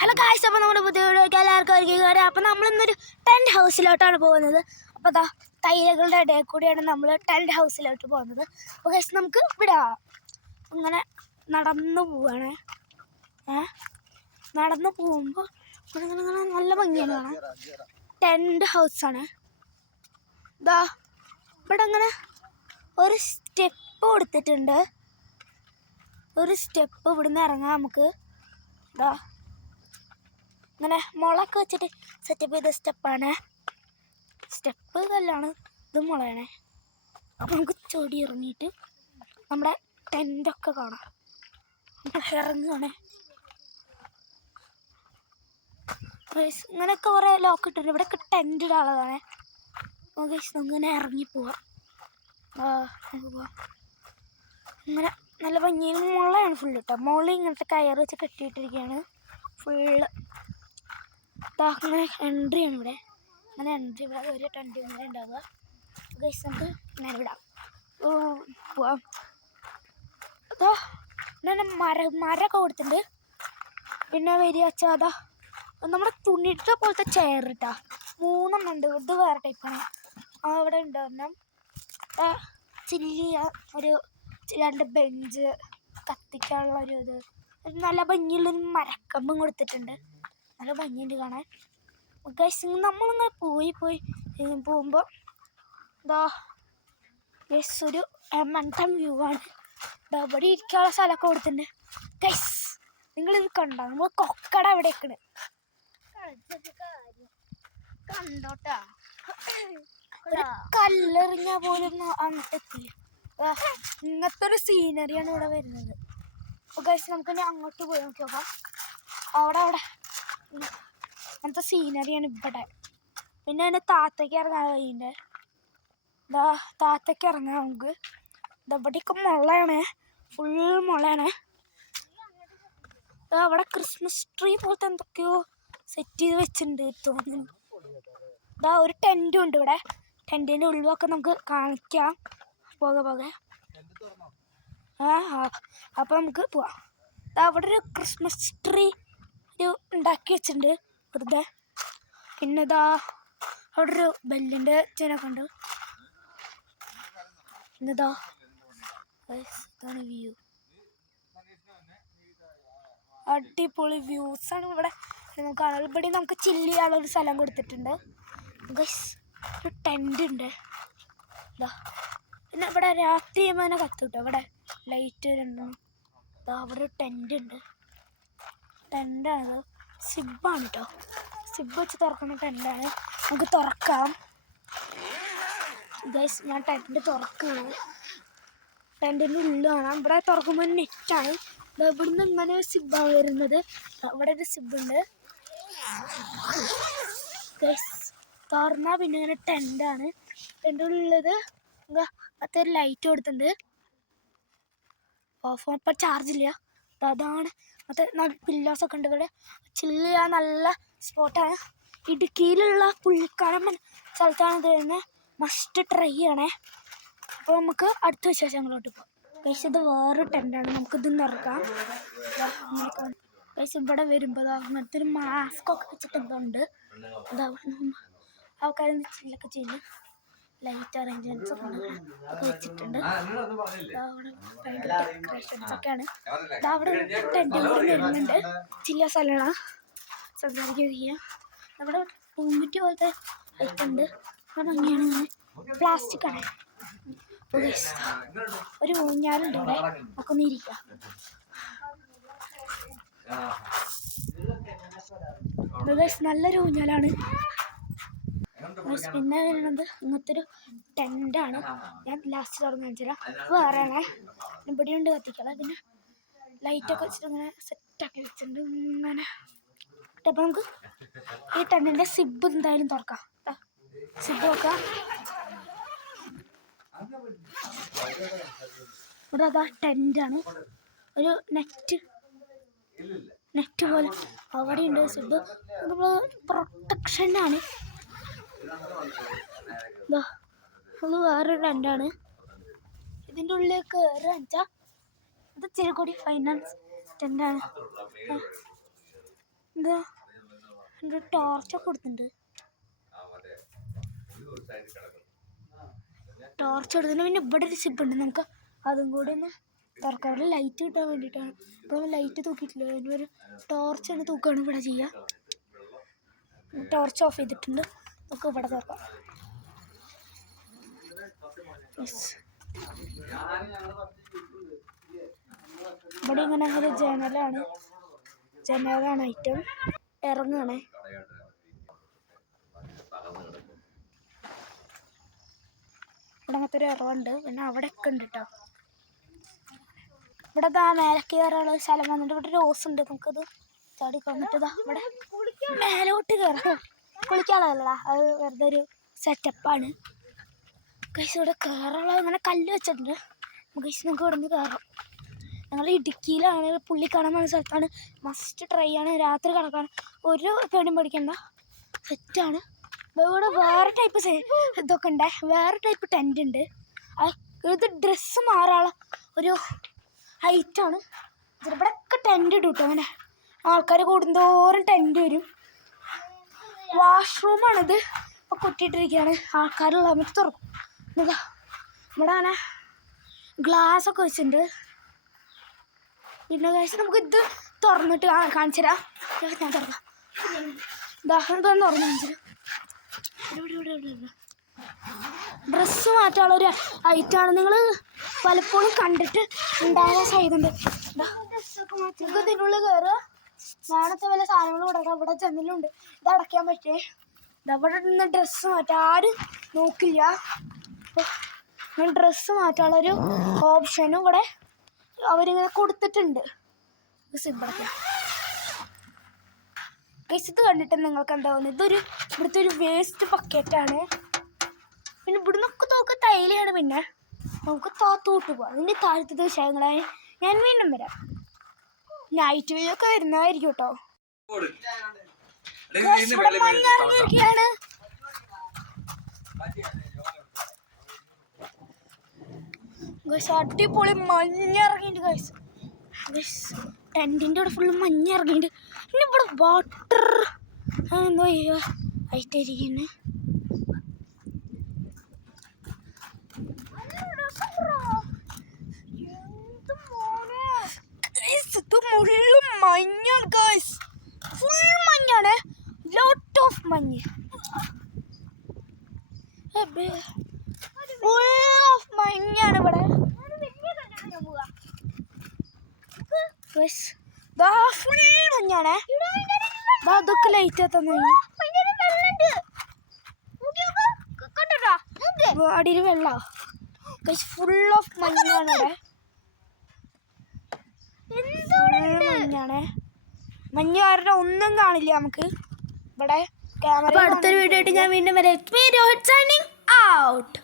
Hello guys, അപ്പോൾ നമ്മുടെ പുതിയ വീഡിയോയ്ക്ക് എല്ലാവർക്കും ഒരുക്കുക. അപ്പോൾ നമ്മളിന്നൊരു ടെൻറ്റ് ഹൗസിലോട്ടാണ് പോകുന്നത്. അപ്പോൾ അതാ തൈലകളുടെ ഇടയിൽ കൂടിയാണ് നമ്മൾ ടെൻറ്റ് ഹൗസിലോട്ട് പോകുന്നത്. അപ്പോൾ ഗായ്സ് നമുക്ക് ഇവിടെ ഇങ്ങനെ നടന്നു പോവുകയാണ്. നടന്നു പോകുമ്പോൾ നല്ല ഭംഗിയാണ് കാണാൻ. ടെൻറ്റ് ഹൗസാണ്. ഇതാ ഇവിടെ അങ്ങനെ ഒരു സ്റ്റെപ്പ് കൊടുത്തിട്ടുണ്ട്. ഒരു സ്റ്റെപ്പ് ഇവിടുന്ന് ഇറങ്ങാം നമുക്ക്. ഇതാ ഇങ്ങനെ മുളയൊക്കെ വെച്ചിട്ട് സെറ്റപ്പ് ചെയ്ത സ്റ്റെപ്പാണ്. സ്റ്റെപ്പ് കല്ലാണ്, ഇത് മുളയാണ്. അപ്പോൾ നമുക്ക് ചൊടി ഇറങ്ങിയിട്ട് നമ്മുടെ ടെൻറ്റൊക്കെ കാണാം. ഇറങ്ങുകയാണ്. ഇങ്ങനെയൊക്കെ കുറേ ലോക്ക് ഇട്ടിട്ടുണ്ട്. ഇവിടെയൊക്കെ ടെൻറ്റ് ഇടാനുള്ളതാണ്. അങ്ങനെ ഇറങ്ങിപ്പോവാം. നമുക്ക് പോവാം. ഇങ്ങനെ നല്ല ഭംഗിയിൽ മുളയാണ് ഫുള്ള് കേട്ടോ. മുള ഇങ്ങനത്തെ കയർ വെച്ച് കെട്ടിയിട്ടിരിക്കുകയാണ് ഫുള്ള്. അങ്ങനെ എൻട്രിയാണ് ഇവിടെ. അങ്ങനെ എൻട്രി ഇവിടെ ഒരു ടെൻറ്റ് ഇങ്ങനെ ഉണ്ടാവുക. ഗൈസ് നമുക്ക് നേരെ വിടാം, പോവാം. അതാ പിന്നെ മരമൊക്കെ കൊടുത്തിട്ടുണ്ട്. പിന്നെ വരിക വെച്ചാൽ അതാ നമ്മുടെ തുണിയിട്ട പോലത്തെ ചെയർ ഇട്ടാ 3 ഉണ്ട്. ഇത് വേറെ ടൈപ്പാണ്. അവിടെ ഉണ്ട് ഒരെണ്ണം. ചില്ലിയ ഒരു 2 ബെഞ്ച്, കത്തിക്കാനുള്ള ഒരു ഇത്, നല്ല ഭംഗിയുള്ളൊരു മരക്കമ്പും കൊടുത്തിട്ടുണ്ട്. നല്ല ഭംഗിയുണ്ട് കാണാൻ. ഗൈസ് നമ്മളിങ്ങനെ പോയി പോകുമ്പോൾ എന്താ ഗൈസ് ഒരു മണ്ടൻ വ്യൂ ആണ്. ഇവിടെ ഇരിക്കാനുള്ള സ്ഥലമൊക്കെ കൊടുത്തിട്ടുണ്ട്. ഗൈസ് നിങ്ങളിത് കണ്ടോ? നമ്മൾ കൊക്കട അവിടെ നിൽക്കണ് കണ്ടോട്ടാ. ഒരു കല്ലെറിഞ്ഞാൽ പോലും അങ്ങോട്ട് എത്തില്ല. ഇങ്ങനത്തെ ഒരു സീനറിയാണ് ഇവിടെ വരുന്നത്. അപ്പോൾ ഗൈസ് നമുക്ക് ഇനി അങ്ങോട്ട് പോയി നോക്കി നോക്കാം. അവിടെ അങ്ങനത്തെ സീനറിയാണ് ഇവിടെ. പിന്നെ അതിൻ്റെ താഴത്തേക്ക് ഇറങ്ങാൻ കഴിയുന്നുണ്ട്. ഇതാ താഴത്തേക്ക് ഇറങ്ങാം നമുക്ക്. ഇവിടെയൊക്കെ മുളയാണ്, ഫുൾ മുളയാണ്. അവിടെ ക്രിസ്മസ് ട്രീ പോലത്തെ എന്തൊക്കെയോ സെറ്റ് ചെയ്ത് വെച്ചിട്ടുണ്ട് തോന്നുന്നു. ഇതാ ഒരു ടെൻറ്റും ഉണ്ട് ഇവിടെ. ടെൻറ്റിൻ്റെ ഉള്ളിലൊക്കെ നമുക്ക് കാണിക്കാം പോകെ. അപ്പോൾ നമുക്ക് പോവാം. അവിടെ ഒരു ക്രിസ്മസ് ട്രീ ഉണ്ടാക്കി വെച്ചിട്ടുണ്ട് വെറുതെ. പിന്നെ ഇതാ അവിടെ ഒരു ബെല്ലിൻ്റെ ചിഹ്നമൊക്കെ ഉണ്ട്. പിന്നെ ഇതാണ് വ്യൂ. അടിപൊളി വ്യൂസാണ് ഇവിടെ നമുക്ക് കാണാം. ഇവിടെ നമുക്ക് ചില്ല് ചെയ്യാനുള്ളൊരു സ്ഥലം കൊടുത്തിട്ടുണ്ട്. ഒരു ടെൻ്റ് ഉണ്ട്. ഇതാ പിന്നെ ഇവിടെ രാത്രി ചെയ്യുമ്പോൾ കത്തും കേട്ടോ. ഇവിടെ ലൈറ്റ് 2. അവിടെ ഒരു ടെൻ്റ് ഉണ്ട്. ടെൻ്റാണിത്. സിബാണ് കേട്ടോ. സിബ് വെച്ച് തുറക്കുന്ന ടെൻ്റാണ്. നമുക്ക് തുറക്കാം. ഗൈസ് ഞാൻ ടെൻ്റ് തുറക്കുകയാണ്. ടെൻ്റിൻ്റെ ഉള്ളിൽ കാണാം. ഇവിടെ തുറക്കുമ്പോൾ നെറ്റാണ്. ഇവിടുന്ന് ഇങ്ങനെ സിബാണ് വരുന്നത്. ഇവിടെ ഒരു സിബുണ്ട്. ഗൈസ് തുറന്നാൽ പിന്നെ ഇങ്ങനെ ടെൻ്റാണ്. ടെൻ്റ് ഉള്ളത് മറ്റേ ലൈറ്റ് കൊടുത്തിട്ടുണ്ട്. ഫോൺ ഇപ്പം ചാർജില്ല. അതാണ് മറ്റേ പില്ലോസൊക്കെ ഉണ്ട് ഇവിടെ. ചില്ല് ചെയ്യാൻ നല്ല സ്പോട്ടാണ്. ഇടുക്കിയിലുള്ള പുള്ളിക്കാടൻ സ്ഥലത്താണ് ഇത് വരുന്നത്. മസ്റ്റ് ട്രൈ ചെയ്യണേ. അപ്പോൾ നമുക്ക് അടുത്ത വിശേഷങ്ങളോട്ട് പോകാം. പക്ഷേ ഇത് വേറെ ടെൻ്റാണ്. നമുക്കിത് നിറക്കാം. പക്ഷേ ഇവിടെ വരുമ്പോൾ അങ്ങനത്തെ ഒരു മാസ്കൊക്കെ വെച്ചിട്ട് എന്തുണ്ട്. ആൾക്കാർ ചില്ലൊക്കെ ചെയ്ത് ലൈറ്റ് അറേഞ്ച്മെൻറ്റ്സ് ഒക്കെ വെച്ചിട്ടുണ്ട്. ഡെക്കറേഷൻസ് ഒക്കെയാണ്. അവിടെ ടെൻ്റ് വരുന്നുണ്ട്. ചില്ല സ്ഥലമാണ് സംസാരിക്കുകയും ചെയ്യാം. അവിടെ പൂമ്പുറ്റി പോലത്തെ ലൈറ്റുണ്ട്. അത് ഭംഗിയാണ്. പ്ലാസ്റ്റിക് ആണ്. ഒരു ഊഞ്ഞാലുണ്ട് ഇവിടെ. നമുക്ക് ഒന്ന് ഇരിക്കാം. നല്ലൊരു ഊഞ്ഞാലാണ്. പിന്നെ വരുന്നത് ഇങ്ങനത്തെ ഒരു ടെൻ്റാണ്. ഞാൻ ലാസ്റ്റ് തുറന്ന് കാണിച്ചുതരാം. വേറെയാണ്. ഇവിടെയുണ്ട് കത്തിക്കാതെ. പിന്നെ ലൈറ്റൊക്കെ വെച്ചിട്ട് ഇങ്ങനെ സെറ്റാക്കി വെച്ചിട്ടുണ്ട് ഇങ്ങനെ. അപ്പോൾ നമുക്ക് ഈ ടെൻ്റിൻ്റെ സിബ് എന്തായാലും തുറക്കാം. സിബ് നോക്കാം. ഇവിടെ അതാ ടെൻ്റാണ്. ഒരു നെറ്റ് പോലെ അവിടെയുണ്ട് സിബ്. നമ്മൾ പ്രൊട്ടക്ഷനാണ്. അത് വേറൊരു ടെൻ്റാണ്. ഇതിൻ്റെ ഉള്ളിലേക്ക് കയറുക വെച്ചാൽ ഇത് ചിലക്കൂടി ഫൈനാൻസ് ടെൻ്റാണ്. എന്താ എൻ്റെ ടോർച്ചൊക്കെ കൊടുത്തിട്ടുണ്ട്. ടോർച്ച് എടുത്തിട്ട് പിന്നെ ഇവിടെ ഒരു സിപ്പുണ്ട്, നമുക്ക് അതും കൂടി ഒന്ന് തുറക്കാം. അവിടെ ലൈറ്റ് കിട്ടാൻ വേണ്ടിയിട്ടാണ്. ഇപ്പോൾ ലൈറ്റ് തൂക്കിയിട്ടില്ല, അതിന് ഒരു ടോർച്ചാണ് തൂക്കുകയാണ് ഇവിടെ ചെയ്യുക. ടോർച്ച് ഓഫ് ചെയ്തിട്ടുണ്ട്, നമുക്ക് ഇവിടെ തുറക്കാം. ഇവിടെ ഇങ്ങനെ ഒരു ജനലാണ് ഐറ്റം. ഇറങ്ങുകയാണേ. ഇവിടെ അങ്ങനത്തെ ഒരു ഇറവുണ്ട്. പിന്നെ അവിടെ ഒക്കെ ഉണ്ട് കേട്ടോ. ഇവിടെ മേലേക്ക് കയറാനുള്ള സ്ഥലം വന്നിട്ട് ഇവിടെ റോസ് ഉണ്ട്. നമുക്കത് ചാടി കൊന്നിട്ടതാ ഇവിടെ മേലോട്ട് കയറാം. കുളിക്കാനുള്ളതല്ല, അത് വെറുതെ ഒരു സെറ്റപ്പാണ്. ഗൈസ് ഇവിടെ കയറാനുള്ള ഇങ്ങനെ കല്ല് വെച്ചിട്ടുണ്ട്. ഗൈസ് നമുക്ക് ഇവിടെ നിന്ന് കയറാം. ഞങ്ങൾ ഇടുക്കിയിലാണ്, പുള്ളി കാണാൻ പോകുന്ന സ്ഥലത്താണ്. മസ്റ്റ് ട്രൈ ആണ്. രാത്രി കിടക്കാൻ ഒരു പേടിയും പഠിക്കണ്ട, സെറ്റാണ്. ഇവിടെ വേറെ ടൈപ്പ് ഇതൊക്കെ ഉണ്ട്, വേറെ ടൈപ്പ് ടെൻ്റ് ഉണ്ട്. ഇത് ഡ്രസ്സ് മാറാനുള്ള ഒരു ഹൈറ്റാണ്. ഇവിടെ ഒക്കെ ടെൻ്റ് ഇടും കേട്ടോ. അങ്ങനെ ആൾക്കാർ കൂടുന്തോറും ടെൻ്റ് വരും. വാഷ്റൂമാണിത്. ഇപ്പോൾ കുത്തിയിട്ടിരിക്കുകയാണ്. ആൾക്കാരുള്ള സമയത്ത് തുറക്കും. ഇതാ ഇവിടെ അങ്ങനെ ഗ്ലാസ്സൊക്കെ വെച്ചിട്ടുണ്ട്. പിന്നെ കഴിച്ച് നമുക്ക് ഇത് തുറന്നിട്ട് കാണിച്ചു തരാം. ഞാൻ തുറക്കാം. ദാഹം തുറന്ന് കാണിച്ചു തരാം. ഡ്രസ്സ് മാറ്റാനുള്ളൊരു ഐറ്റാണ്. നിങ്ങൾ പലപ്പോഴും കണ്ടിട്ട് ഉണ്ടാകാൻ സാധ്യതയുണ്ട്. നിങ്ങൾക്ക് ഇതിനുള്ളിൽ കയറുക, വേണത്തെ വല്ല സാധനങ്ങളും കൊടുക്കാം. ഇവിടെ ജനലുണ്ട്, ഇത് അടയ്ക്കാൻ പറ്റേ. ഇതവിടെ നിന്ന് ഡ്രസ്സ് മാറ്റാം, ആരും നോക്കില്ല. അപ്പോൾ ഡ്രസ്സ് മാറ്റാനുള്ളൊരു ഓപ്ഷനും ഇവിടെ അവരിങ്ങനെ കൊടുത്തിട്ടുണ്ട്. ഇത് കണ്ടിട്ട് നിങ്ങൾക്ക് എന്താ തോന്നുന്നത്? ഇവിടുത്തെ ഒരു വേസ്റ്റ് ബക്കറ്റാണ്. പിന്നെ ഇവിടുന്നൊക്കെ തോക്ക് തൈലയാണ്. പിന്നെ നമുക്ക് താത്തോട്ട് പോകാം. അതിൻ്റെ താഴത്തെ വിഷയങ്ങളായി ഞാൻ വീണ്ടും വരാം. നൈറ്റ് വ്യൂ ഒക്കെ വരുന്നതായിരിക്കും കേട്ടോ. മഞ്ഞിറങ്ങിയിരിക്കുകയാണ്. അടിപൊളി മഞ്ഞിറങ്ങിയിട്ട് ഗൈസ്. ടെൻറ്റിൻ്റെ ഇവിടെ ഫുള്ള് മഞ്ഞിറങ്ങിയിട്ട്. പിന്നെ ഇവിടെ വാട്ടർ എന്തോ ആയിട്ടിരിക്കുന്നു. ഇത് മുഴുവൻ മഞ്ഞാണ് ഗൈസ്, ഫുൾ മഞ്ഞാണ്. ലോട്ട് ഓഫ് മഞ്ഞ്, ഫുൾ ഓഫ് മഞ്ഞാണ് ഇവിടെ. ഫുൾ മഞ്ഞാണേ. അതൊക്കെ ലൈറ്റ് എത്തുന്ന അടിയിൽ വെള്ള. ഫുൾ ഓഫ് മഞ്ഞാണ് ഇവിടെ. മഞ്ഞാണേ. മഞ്ഞ് കാരണം ഒന്നും കാണില്ല നമുക്ക് ഇവിടെ. ക്യാമറ അടുത്തൊരു വീഡിയോ ആയിട്ട് ഞാൻ വീണ്ടും വരാം. ഔട്ട്.